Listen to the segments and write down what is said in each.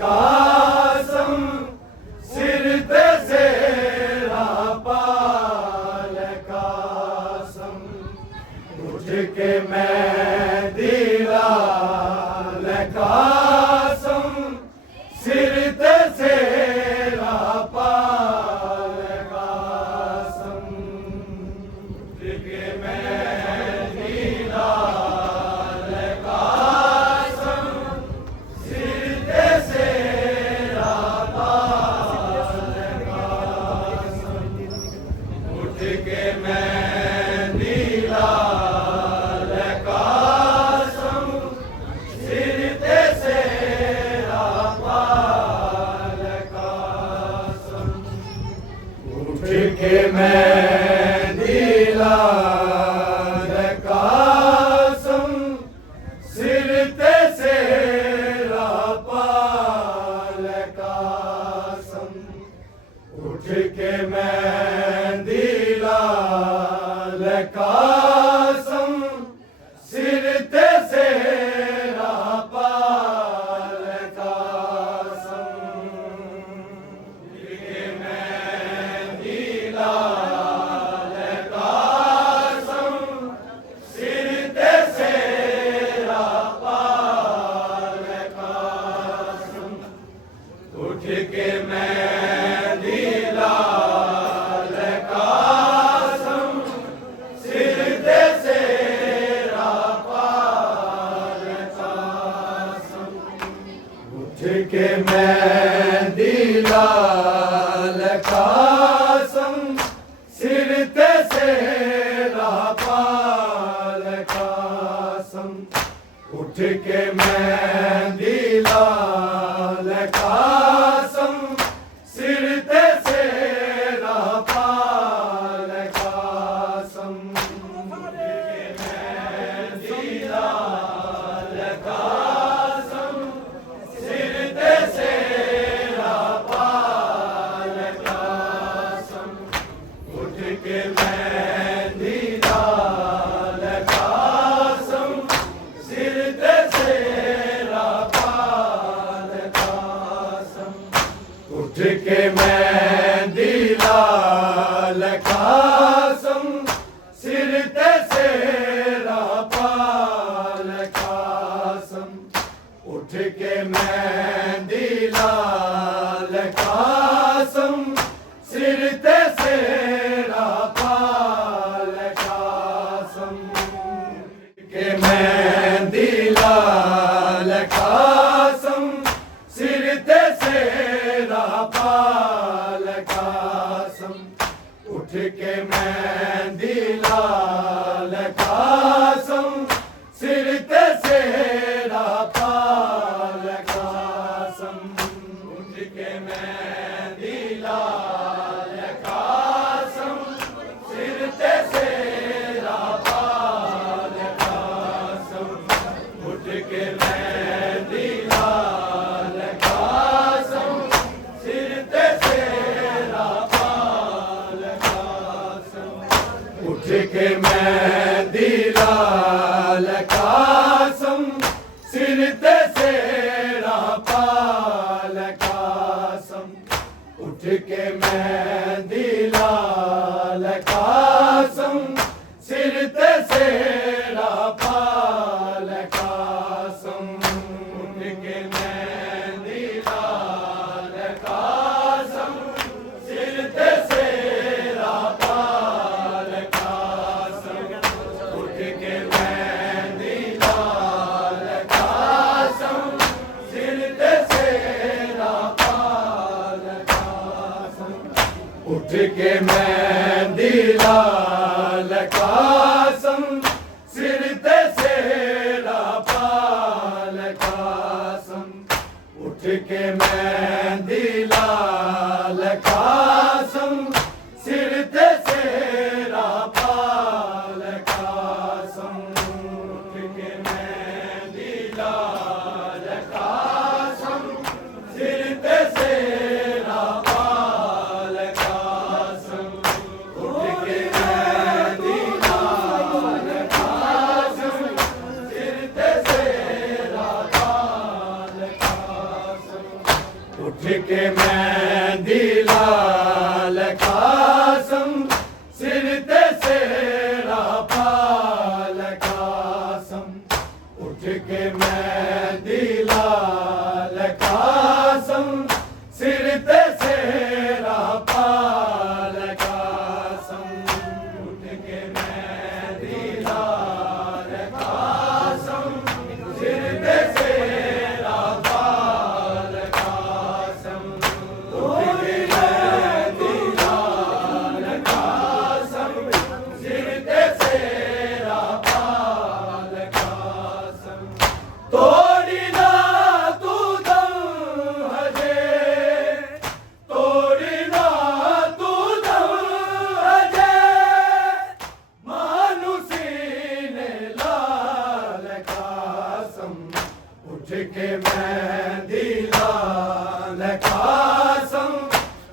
कासम सिर ते सेरा पाल कासम उठ के मैं दिलाल कासम सिर ते सेरा पाल कासम उठ के मैं दिलाल कासम सिर ते सेरा पाल कासम उठ के मैं दिलाल कासम सिर ते सेरा पाल कासम उठ के मैं दिलाल कासम सिर ते सेरा पाल कासम उठ के मैं दिलाल कासम सिर ते सेरा पाल कासम उठ के मैं दिलाल कासम सिर ते सेरा पाल कासम उठ के मैं दिलाल कासम सिर ते सेरा पाल कासम उठ के मैं दिलाल कासम सिर ते सेरा पाल कासम उठ के मैं दिलाल कासम सिर ते सेरा पाल कासम उठ के मैं दिलाल कासम सिर ते सेरा पाल कासम उठ के मैं दिलाल कासम सिर ते सेरा पाल कासम उठ के मैं दिलाल कासम सिर ते सेरा पाल कासम उठ के मैं दिलाल कासम सिर ते सेरा पाल कासम के मैं दिलाल कासम सिर ते सेरा पाल कासम उठ के मैं दिलाल कासम सिर ते सेरा पाल कासम उठ के मैं दिलाल कासम सिर ते सेरा पाल कासम उठ के मैं दिलाल कासम सिर ते सेरा पाल कासम उठ के मैं दिलाल कासम सिर ते सेरा पाल कासम उठ के मैं दिलाल कासम सिर ते सेरा पाल कासम उठ के मैं दिलाल कासम सिर ते सेरा पाल कासम उठ के मैं दिलाल कासम सिर ते सेरा पाल कासम उठ के मैं दिलाल कासम सिर ते सेरा पाल कासम उठ के मैं दिलाल कासम सिर ते सेरा पाल कासम उठ के मैं दिलाल कासम सिर ते सेरा पाल कासम उठ के मैं दिलाल उठ के मेहंदी लाल कासम सिर ते सेरा पाल कासम उठ के मेहंदी लाल कासम सिर ते सेरा पाल कासम उठ के मेहंदी लाल कासम सिर ते सेरा पाल कासम उठ के मेहंदी लाल कासम सिर ते सेरा पाल कासम तोड़ी ना तू दम हजे तोड़ी ना तू दम हजे मानुसी ने लाल कासम उठ के मेहंदी लाल कासम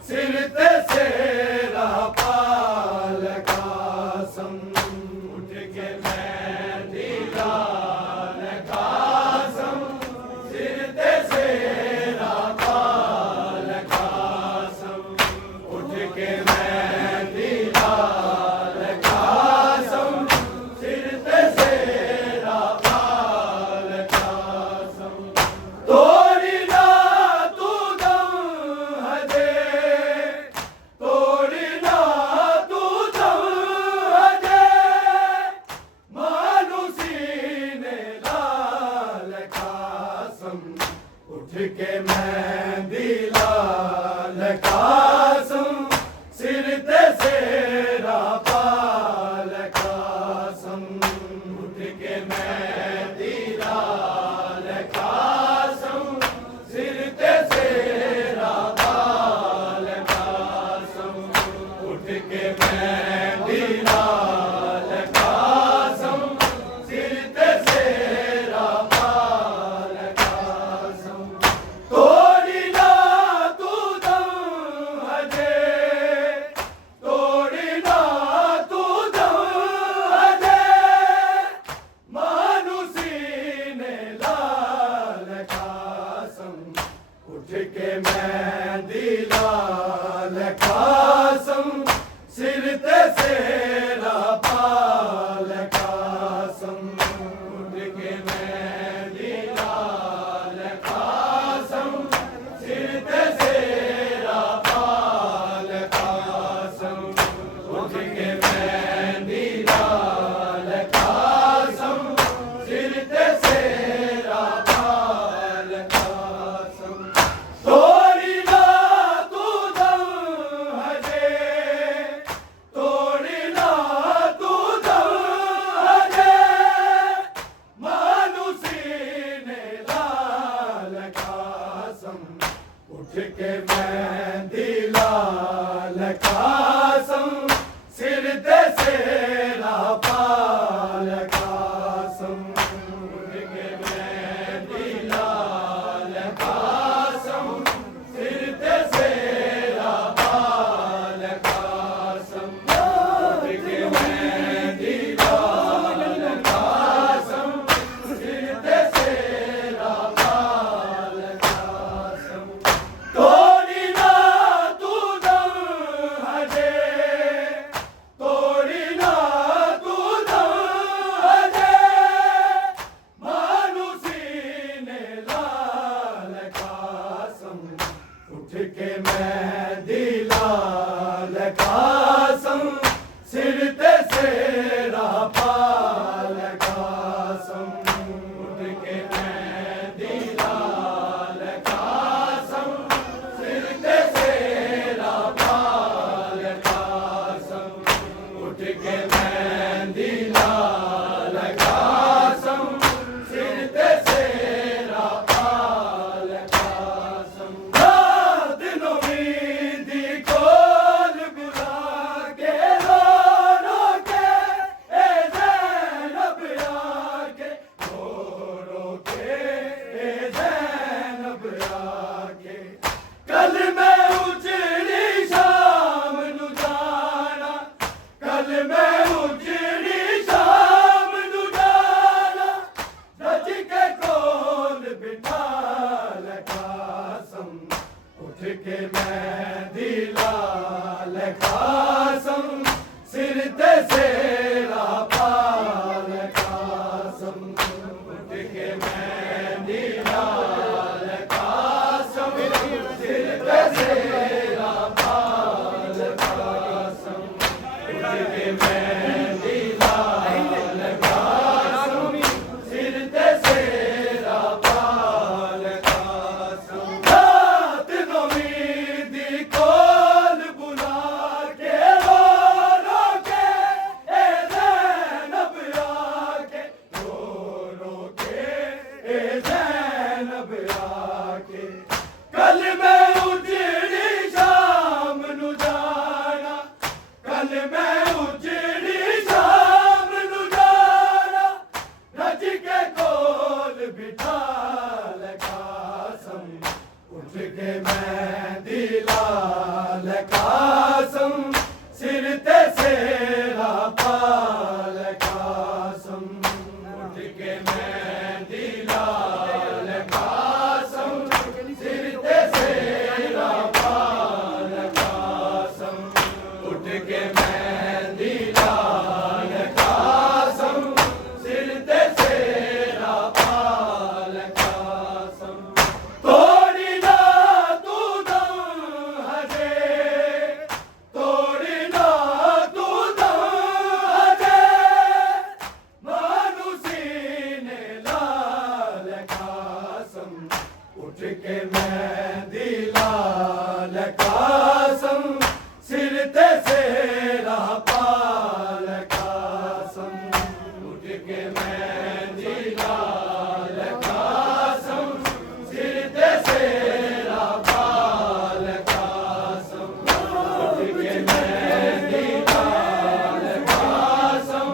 सिर ते सेरा पाल कासम उठ के मेहंदी लाल कासम सिर ते सेरा पाल कासम उठ के मेहंदी लाल कासम सिर ते सेरा पाल कासम तोड़ी ना तू दम हजे तोड़ी ना तू दम हजे मानुसी ने लाल कासम उठ के मेहंदी लाल कासम सिर ते सेरा पाल कासम उठ के मेहंदी लाल कासम सिर ते सेरा पाल कासम उठ के मेहंदी लाल कासम सिर ते सेरा पाल कासम तोड़ी ना तू दम हजे तोड़ी ना तू दम हजे मानुसी ने लाल कासम उठ के मेहंदी लाल कासम सिर ते सेरा पाल कासम उठ के मेहंदी लाल कासम सिर ते सेरा पाल कासम उठ के मेहंदी लाल कासम सिर ते सेरा पाल कासम तोड़ी ना तू दम हजे तोड़ी ना तू दम हजे मानुसी ने लाल कासम उठ के मेहंदी लाल कासम सिर ते सेरा पाल कासम उठ के मेहंदी लाल कासम सिर ते सेरा पाल कासम उठ के मेहंदी लाल कासम सिर ते सेरा पाल कासम तोड़ी ना तू दम हजे तोड़ी ना तू दम हजे मानुसी ने लाल कासम उठ के मेहंदी लाल कासम सिर ते सेरा पाल कासम उठ के मेहंदी लाल कासम सिर ते सेरा पाल कासम उठ के मेहंदी लाल कासम सिर ते सेरा पाल कासम दिनों में दी कोल बुला के रो रो के ए ज़ैनब आके रो रो के ए ज़ैनब आके कल मैं उजड़ी शाम नु जाना कल मैं उजड़ी शाम नु जाना रज के कोल बिठा कासम उठ के मेहंदी लाल कासम सिर ते सेरा पाल कासम उठ के मेहंदी लाल कासम सिर ते सेरा पाल कासम उठ के मेहंदी लाल कासम सिर ते सेरा पाल कासम रात नौमी कोल बुला के रो रो के ए ज़ैनब आके रो रो के ए ज़ैनब आके कल मैं उजड़ी शाम नु जाना कल मैं उजड़ी शाम नु जाना रज के कोल बिठाल कासम उठ के मेहंदी लाल कासम सिर ते सेरा पाल कासम उठ के मेहंदी लाल कासम सिर ते सेरा पाल कासम उठ के मेहंदी लाल कासम सिर ते सेरा पाल कासम तोड़ी ना तू दम हजे तोड़ी ना तू दम हजे मानुसी ने लाल कासम उठ के मेहंदी लाल कासम सिर ते सेरा पाल कासम उठ के मेहंदी लाल कासम सिर ते सेरा पाल कासम उठ के मेहंदी लाल कासम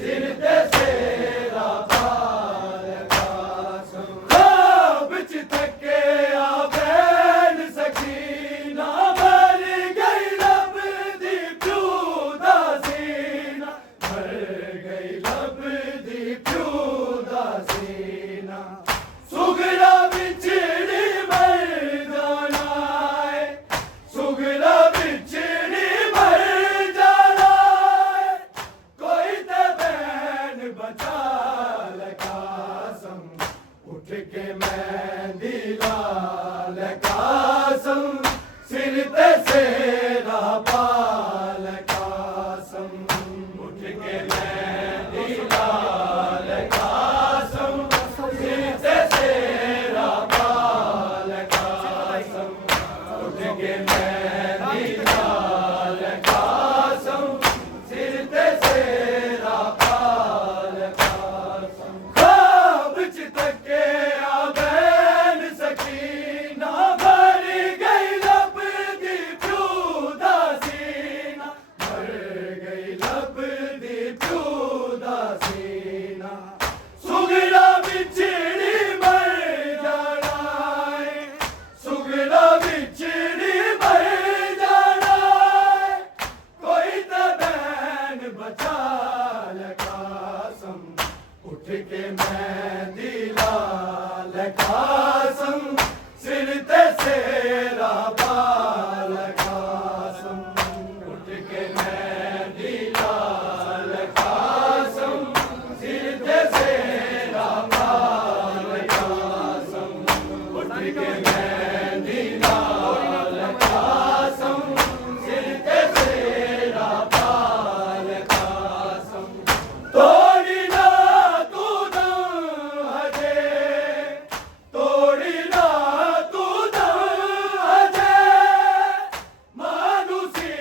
सिर ते सेरा पाल कासम ख्वाब च तके आ बैन सकीना मर गई लब दी प्यू दा सीना मर गई लब दी प्यू दा सीना सुगरा बिछड़ी मर जाना है सुगरा बिछड़ी मर जाना है कोई ते बैन बचा ल कासम उठ के मेहंदी लाल कासम सिर ते सेरा पाल कासम उठ के मेहंदी लाल कासम सिर ते सेरा पाल कासम उठ के मेहंदी लाल कासम सिर ते सेरा पाल कासम ख्वाब च तके आ बैन सकीना भर गई लब दी प्यू दा सीना मर गई लब दी प्यू दा सीना सुगरा बिछड़ी मर जाना है सुगरा बिछड़ी मर जाना है कोई तो बैन बचा ल कासम उठ के मेहंदी लाल कासम सिर ते सेरा पाल कासम उठ के मेहंदी लाल कासम सिर ते सेरा पाल कासम उठ के मेहंदी लाल कासम सिर ते सेरा पाल कासम तोड़ी ना तू दम हजे तोड़ी ना तू दम हजे मानुसी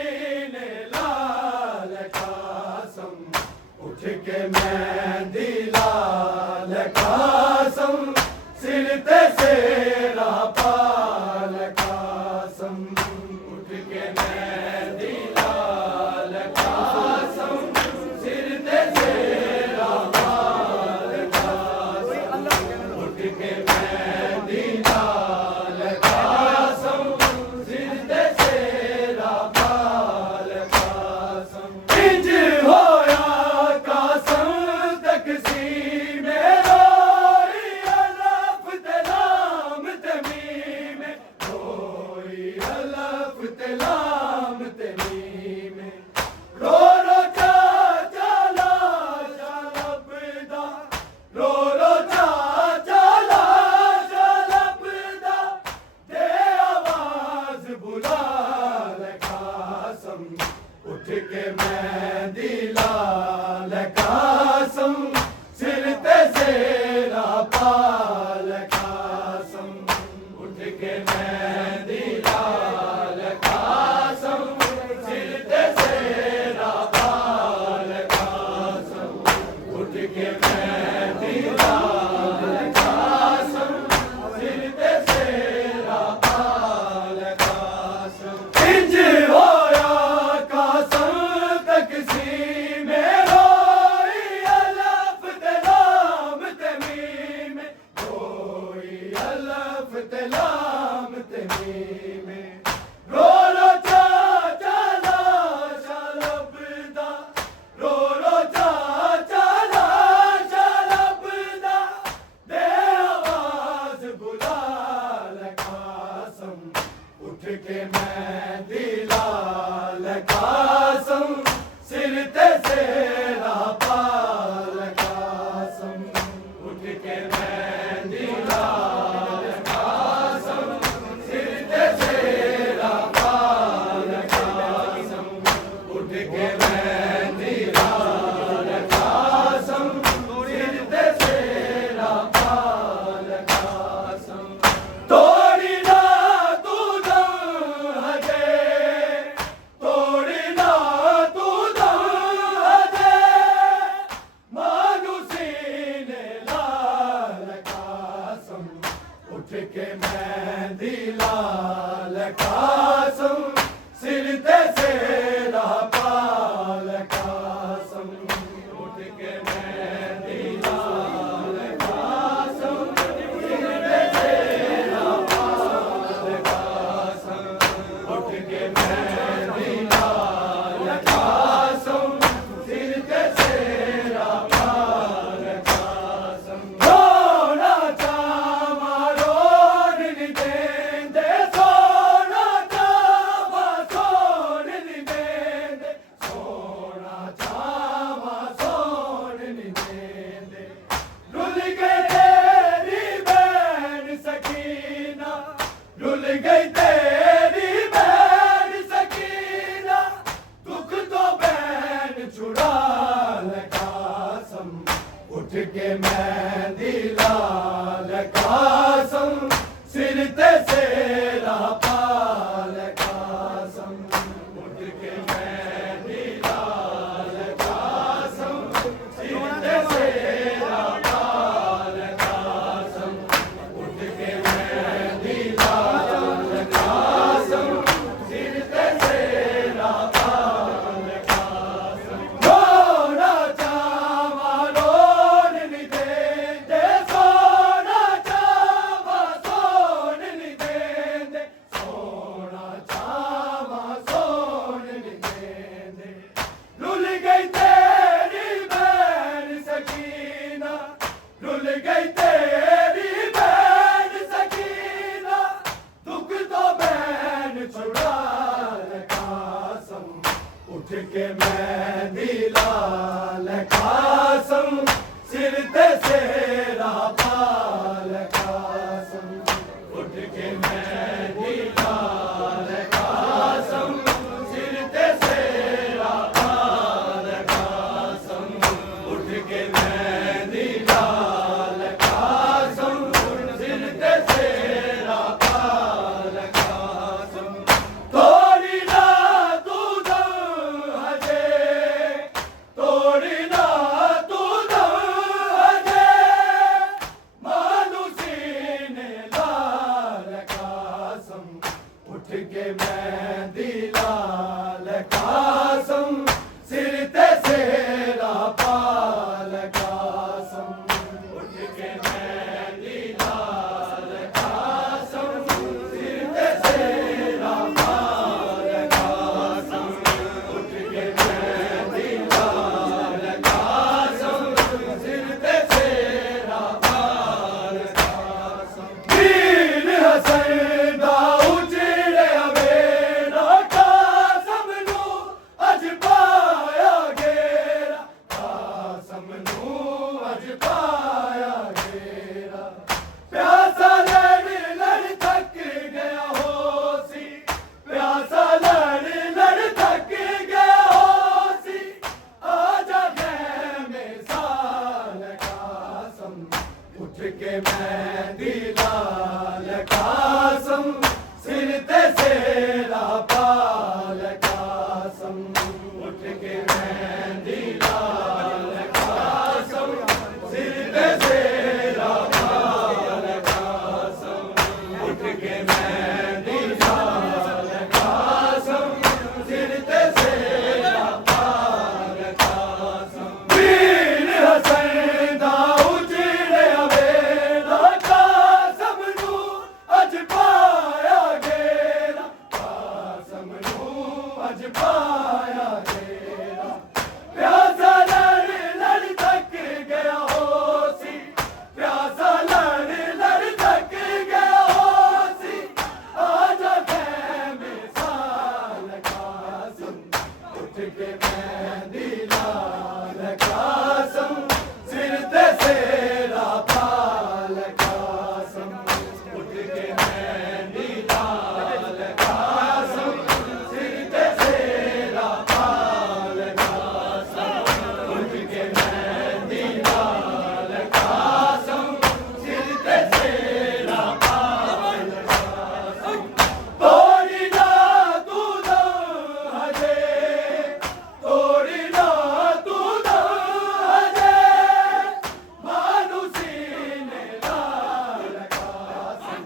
ने लाल कासम उठ के मेहंदी लाल कासम सिर ते सेरा पाल कासम उठ के मेहंदी लाल कासम सिर ते सेरा पाल कासम उठ के मेहंदी लाल कासम सिर ते सेरा पाल कासम इंज होया कासम तकसीम रोई अलाफ ते नाम तमीम रोई ते लाम ते मीम रो रो चा चला चलपदा रो रो चा चला चलपदा दे आवाज बुला लकासम उठ के मैं दिला लकासम सिर ते सेरा पाल कासम उठ के मैं दिला लकासम सिर ते सेरा पाल कासम उठ के मैं दिला लकासम सिर ते सेरा पाल कासम इंज होया कासम तक सी मेरो अलफ ते लाम ते मीम कोई अलफ ते लाम ते मीम रो रो चा चला चलपदा रो रो चा चला चलपदा दे आवाज बुला लकासम उठ के मैं दिला लकासम सिर ते सेरा पाल कासम उठ के मैं दिला लकासम सिर ते सेरा पाल कासम उठ के मैं दिला लकासम सिर ते सेरा पाल कासम तोड़ी ना तू दम हजे तोड़ी ना तू दम हजे मानुसी ने लाल कासम उठ के मैं दिला लकासम सिर ते सेरा पाल कासम उठ के मैं दिला लकासम सिर ते सेरा पाल कासम उठ के मैं दिला लकासम सिर ते सेरा पाल कासम सोना चावा रोड नी देंदे सोना चावा सोन नी देंदे सोना चावा सोन नी देंदे रुल गई तेरी बहन सकीना रुल गई तेरी बहन सकीना दुख तो बहन छुड़ा लकासम उठ के मैं दिला लकासम सिर ते सेरा पाल कासम उठ के मैं दिला लकासम सिर ते सेरा पाल कासम उठ के मैं दिला लकासम सिर ते सेरा पाल कासम सोना चावा रोन नी देंदे सोना चावा सोन नी देंदे सोना चावा सोन नी देंदे रुल गई तेरी बहन सकीना रुल गई तेरी बहन सकीना दुख तो बहन छुड़ा लकासम उठ के मैं दिला लकासम सिर ते सेरा पाल कासम उठ के मैं दिला लकासम सिर ते सेरा पाल कासम उठ के मैं दिला लकासम सिर ते सेरा पाल कासम तोड़ी ना तू दम हजे तोड़ी ना तू दम हजे मानुसी ने लाल कासम उठ के मैं दिला लकासम सिर ते सेरा पाल कासम उठ के मैं दिला लकासम सिर ते सेरा पाल कासम उठ के मैं दिला लकासम सिर ते सेरा पाल कासम दीन हसन दा उजड़े अवेरा के मेहंदी लाल कासम सिर ते सेरा पाल कासम उठ के मेहंदी लाल कासम सिर ते सेरा पाल कासम उठ के मेहंदी लाल कासम सिर ते सेरा पाल कासम तोड़ी ना तू दम हजे तोड़ी ना तू दम हजे मानुसी ने लाल कासम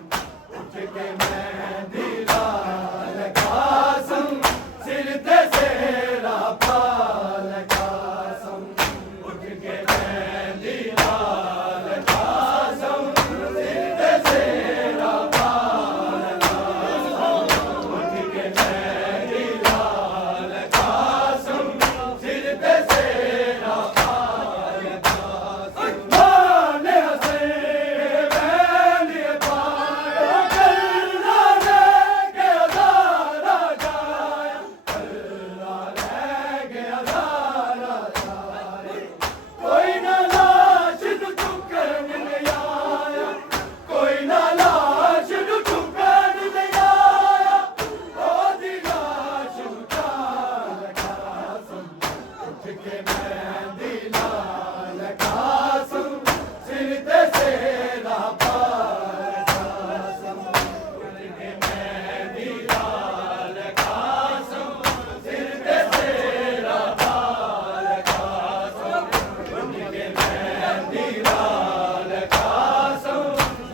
उठ के मेहंदी लाल कासम सिर ते सेरा पाल कासम उठ के मेहंदी लाल कासम सिर ते सेरा पाल कासम उठ के मेहंदी लाल कासम सिर ते सेरा पाल कासम माने हसे मैंने पाया कल्ला लेके हज़ारा जाया कल्ला लेके हज़ारा जाया कोई ना लाश नू चुकन नहीं आया कोई ना लाश नू चुकन नहीं आया ओदी लाश उतार कासम उठ के मेहंदी लाल कासम सिर ते सेरा पाल कासम उठ के मेहंदी लाल कासम सिर ते सेरा पाल कासम उठ के मेहंदी लाल कासम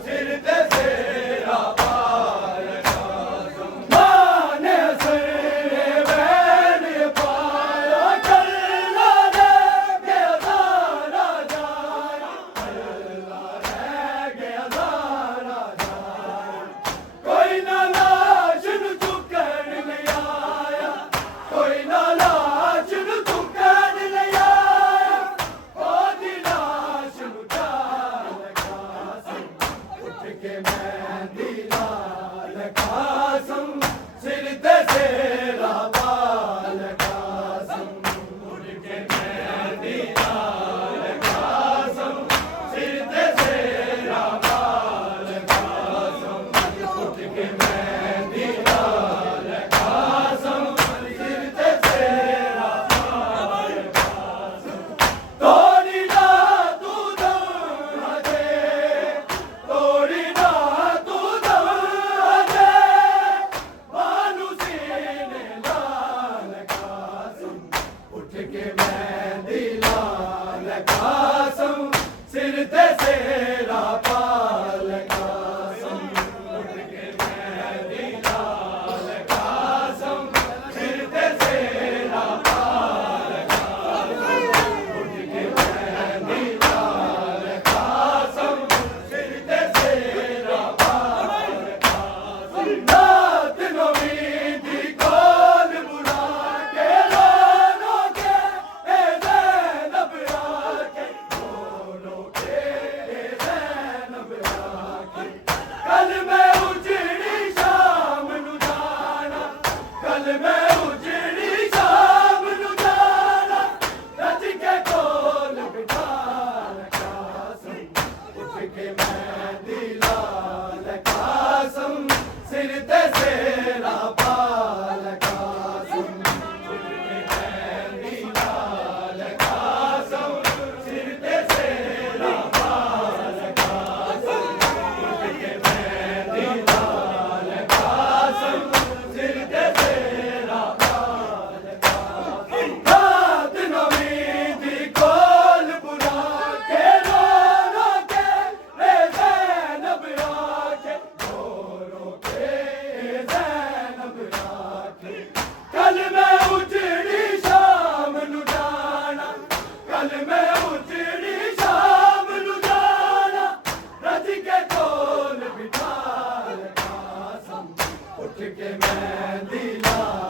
सिर ते सेरा पाल कासम माने हसे मैंने पाया कल्ला लेके हज़ारा जाया कल्ला लेके हज़ारा जाया कोई ना लाश नू चुकन नहीं आया कोई ना लाश नू चुकन नहीं आया ओदी लाश उतार कासम उठ के मेहंदी लाल कासम सिर ते सेरा पाल कासम उठ के मेहंदी लाल कासम सिर ते सेरा पाल कासम उठ के मेहंदी लाल कासम सिर ते सेरा पाल कासम तोड़ी ना तू दम हजे तोड़ी ना तू दम हजे मानुसी ने लाल कासम उठ के मेहंदी लाल कासम सिर ते सेरा पाल कासम उठ के मेहंदी लाल कासम सिर ते सेरा पाल कासम उठ के मेहंदी लाल कासम सिर ते सेरा पाल कासम रात नवीदी कौन बुला के रोनो के ए ज़ैनब आके रोनो के ए ज़ैनब आके कल मैं उजड़ी शाम नू जाना कल मैं उजड़ी शाम नू जाना रज के कोल बिठाल कासम उठ के मेहंदी लाल कासम सिर ते सेरा पाल कासम उठ के मेहंदी लाल कासम सिर ते सेरा पाल कासम उठ के मेहंदी लाल कासम सिर ते सेरा पाल कासम रात नवीदी कौल बुला के रोनो के ए ज़ैनब आके रोनो के ए ज़ैनब आके कल मैं उजड़ी शाम नू जाना कल मैं उजड़ी शाम नू जाना रज के कोल बिठाल कासम उठ के मेहंदी लाल